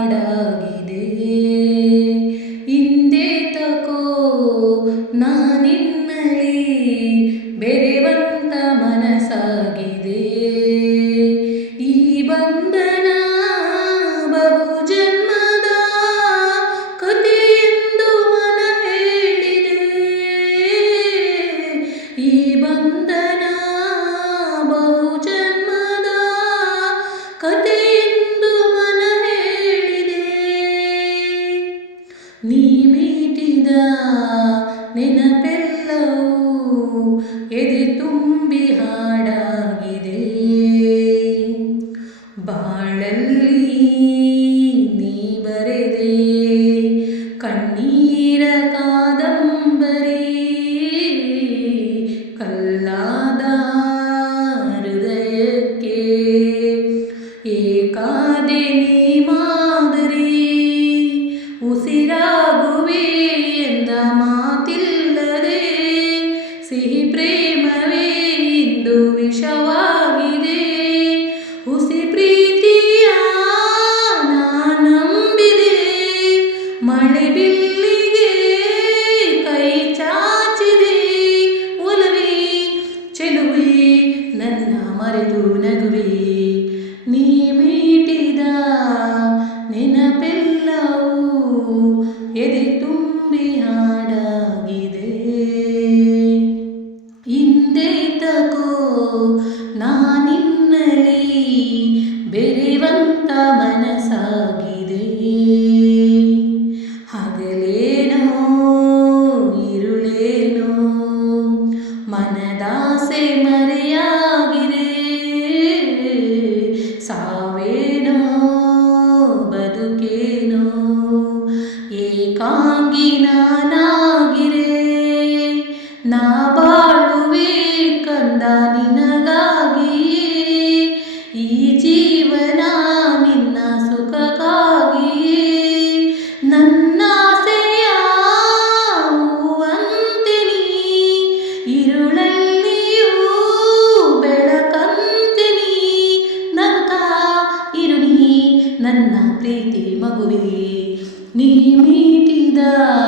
ಹಾಡಾಗಿದೆ ನೆನಪೆಲ್ಲವೂ ಎದೆ ತುಂಬಿ ಹಾಡಾಗಿದೆ ಬಾಳಲ್ಲಿ ನೀ ಬರೆದೆ ಕಣ್ಣೀರ ಕಾದಂಬರಿ ಕಲ್ಲಾದ ನನ್ನ ಮರೆತು ನಗುವೆ. ನೀ ಮೀಟಿದ ನೆನಪೆಲ್ಲವೂ ಎದೆ ತುಂಬಿ ಹಾಡಾಗಿದೆ. ಹಿಂದೆ ತಕೋ ನಾನಿನ್ನಲಿ ಬೆರೆವಂತ ಮನಸ್ಸಾಗಿದೆ. ಕಾಂಗಿ ನಾನಾಗಿರೆ. ನಾ ಬಾಳುವೆ ಕಂದ ನಿನಗಾಗಿ ಈ ಜೀವನ ನಿನ್ನ ಸುಖಕ್ಕಾಗಿ ನನ್ನ ಸೆಯ ಅಂತಿನಿ ಇರುಳಲ್ಲಿಯೂ ಬೆಳಕಂತಿನಿ ನನ್ಕ ಇರುಣಿ ನನ್ನ ಪ್ರೀತಿ ಮಗುವಿಗೆ ನೀ ಮೀಟಿದ ನೆನಪೆಲ್ಲವೂ